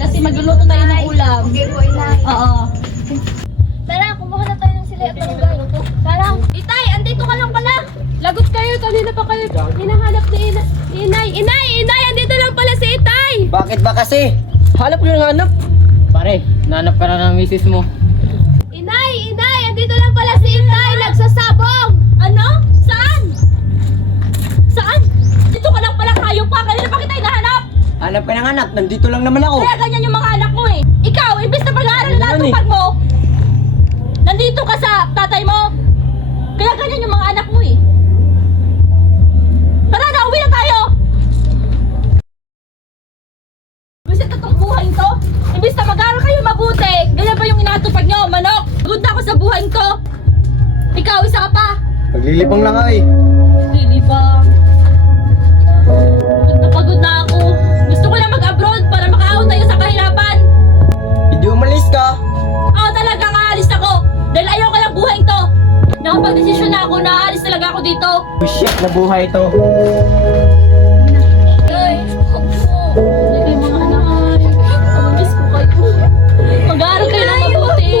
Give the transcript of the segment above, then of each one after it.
Kasi magluluto tayo ng ulam. Okay po, inay. Oo. Tara, kumuha na tayo ng sili at malunggay. Tara. Itay, andito ka lang pala. Lagot kayo, kanina pa kayo hinahanap ni Inay. Inay, andito lang pala si Itay. Bakit ba kasi? Hanap ko yung hanap. Pare, nanap ka na ng misis mo. Inay, andito lang pala si Itay, nagsasabong. Ano? Saan? Saan? Dito ka lang pala, kayo pa. Kanina pa kita hinahanap. Hanap ka ng hanap, nandito lang naman ako. Kaya ganyan yung mga anak mo eh. Ikaw, imbes na pag-aaral na Ano natupag mo, nandito ka sa tatay mo. Kaya ganyan yung mga anak mo eh. Tara na, uwi na tayo! Imbes na itong buhay ko, imbes na mag-aaral kayo mabuti, ganyan pa yung inatupag nyo, manok. Pagod na ako sa buhay ko. Ikaw, isa ka pa. Paglilibang lang ay. Lilibang. Pagod na ako. Gusto ko lang mag-abroad para makaahon tayo sa kahirapan. Hindi umalis ka. Ako talaga aalis ako. Dahil ayaw ko lang buhay to. Nakapag-desisyon na ako na aalis talaga ako dito. Shit na buhay to. Ay, hindi kayo mga anak. Miss ko kayo. Mag-aaral kayo ng mabuti.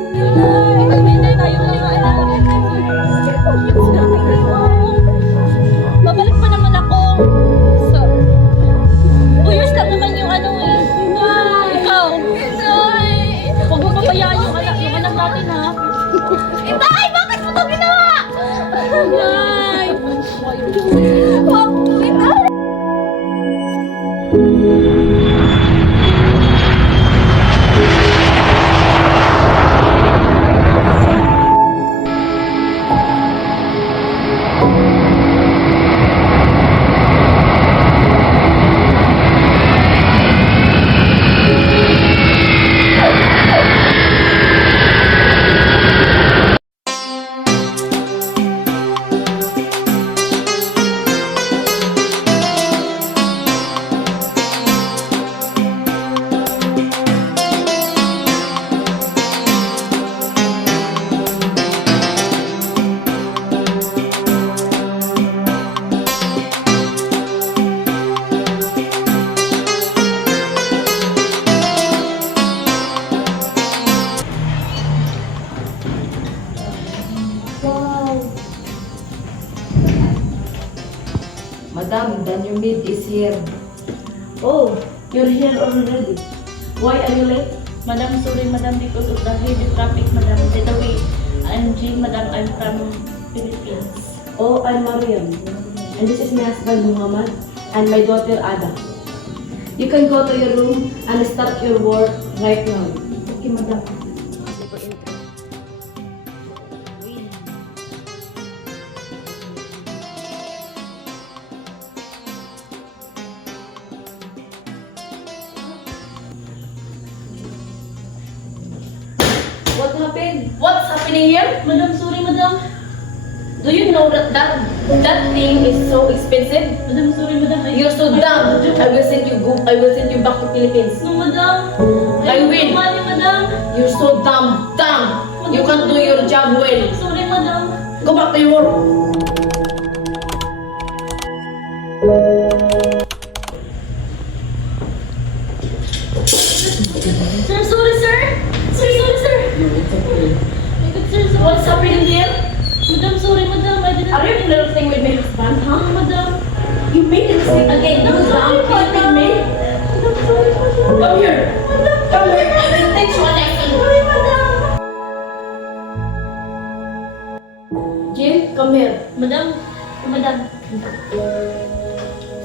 Maghintay tayo mga anak. Babalik pa naman ako. So, 2 years lang naman yung ano eh. Ikaw. Huwag mo pabayaan yung anak natin ha. Itay! Bakit mo ito ginawa? Itay! Huwag mo itay! Madam, then your maid is here. Oh, you're here already. Why are you late? Madam, sorry madam because of the heavy traffic madam. By the way, I'm Jean madam, I'm from Philippines. Oh, I'm Mariam. And this is my husband Muhammad and my daughter Ada. You can go to your room and start your work right now. Okay, madam. What happened? What's happening here? Madam, sorry madam. Do you know that thing is so expensive? Madam, sorry madam. You're so dumb. I will send you back to Philippines. No madam. I will. Money madam. You're so dumb. You can't do your job well. Sorry madam. Go back to your work. Sir, sorry sir. Sorry sir. My God, sir, sorry. What's happening here? Madam, sorry madam. I didn't. Are you in a thing with my husband, huh? Madam. You made a mistake again. You dumb Philippine maid. Madam, sorry madam. Come here. Come here. I will teach you a lesson. Sorry madam. Jill, come here. Madam. Madam.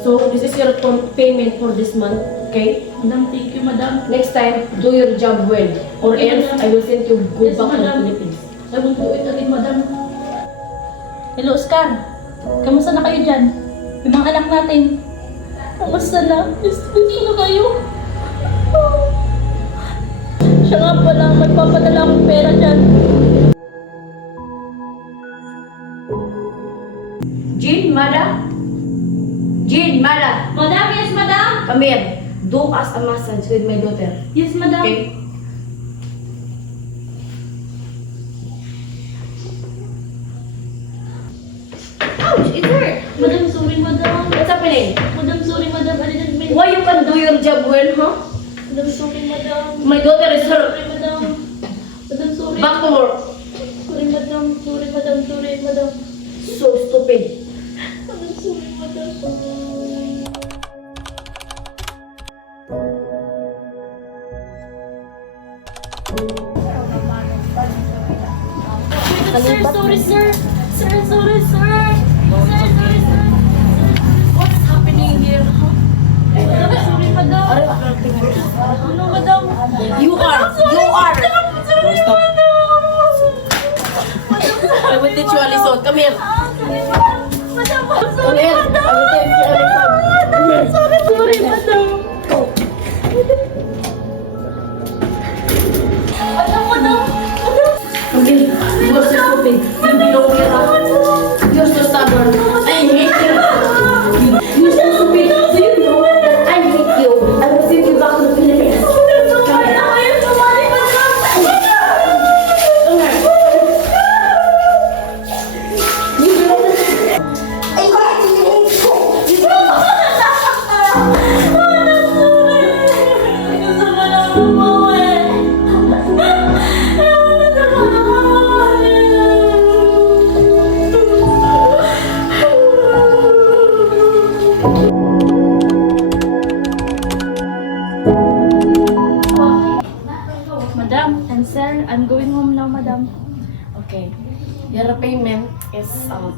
So, this is your payment for this month, okay? Madam, thank you madam. Next time, do your job well. Or Okay, else, madam. I will send you go Yes, back to the madam. Philippines. I will do it again madam. Hello Oscar. Kamusta na kayo dyan? Yung mga anak natin. Kamusta na? Gusto na kayo? Siya nga pala, magpapadala akong pera dyan. Jean, Mara? Jean, Mara, Madam, yes madam! come here. do as a massage with my daughter. Yes, madam. Okay? Ouch! It hurt! Madam, sorry, madam. What's happening? Madam, sorry, madam. I didn't mean. Why you can do your job well, huh? Madam, sorry, madam. My daughter is hurt. Sorry, madam. Madam, sorry. Back to work. Sorry, madam. Sorry, madam. Sorry, madam. So stupid. Madam, sorry, madam. Sir, sorry, sir. Sir, sorry, sir. Sir, sorry, sir. What's happening here, huh? Madam, sorry, madam. Ano, madam? You are! You are! Sorry, Stop. I will teach you a lesson. Come here. Madam, Come sorry, here. I madam. will teach you a lesson. Come here. Sorry, madam. Go. Madam, madam. Okay. You are so stupid. You belong here, huh? You're so stubborn. I hate you. You're so stupid. Do you know that I hate you? I will send you back to the Philippines. Come here. Come here. You belong to Madam and sir, I'm going home now, madam. Okay. Your payment is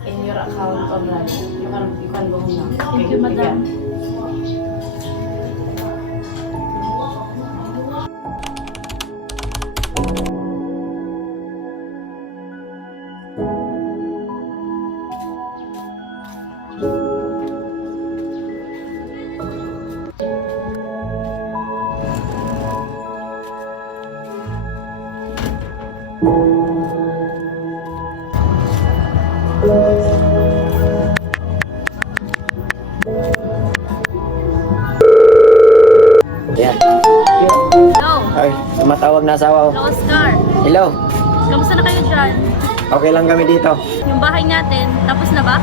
in your account already. You can go home now. Thank you, madam. Yan. Hello. Ay, tumatawag na asawa ko. Hello, Oscar. Hello. Kamusta na kayo dyan? Okay lang kami dito. Yung bahay natin, tapos na ba?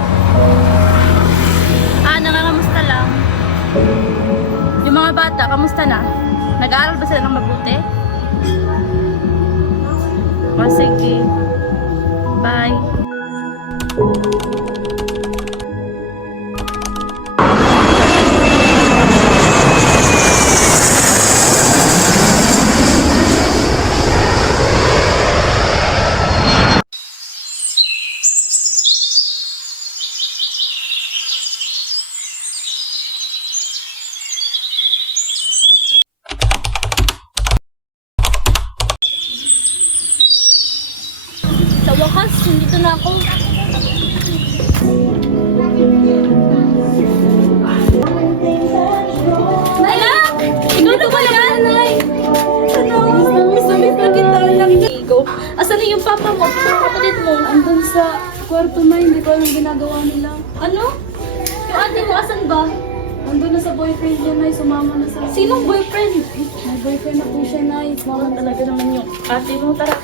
Nangangamusta lang. Yung mga bata, kamusta na? Nag-aaral ba sila ng mabuti? O sige. Bye. Sa wakas, nandito na ako. Anak! Ikaw ba yan? Ano? Miss na kita. Nakikita. Asan na yung papa mo? Kapatid mo? Andun sa kwarto na, hindi ko alam ginagawa nila. Ano? Yung ate mo, asan ba? Andun na sa boyfriend niya, Nay. Sumama na sa... Sinong boyfriend? May boyfriend na po siya, Nay. Mama talaga naman yung ate mo. Tara.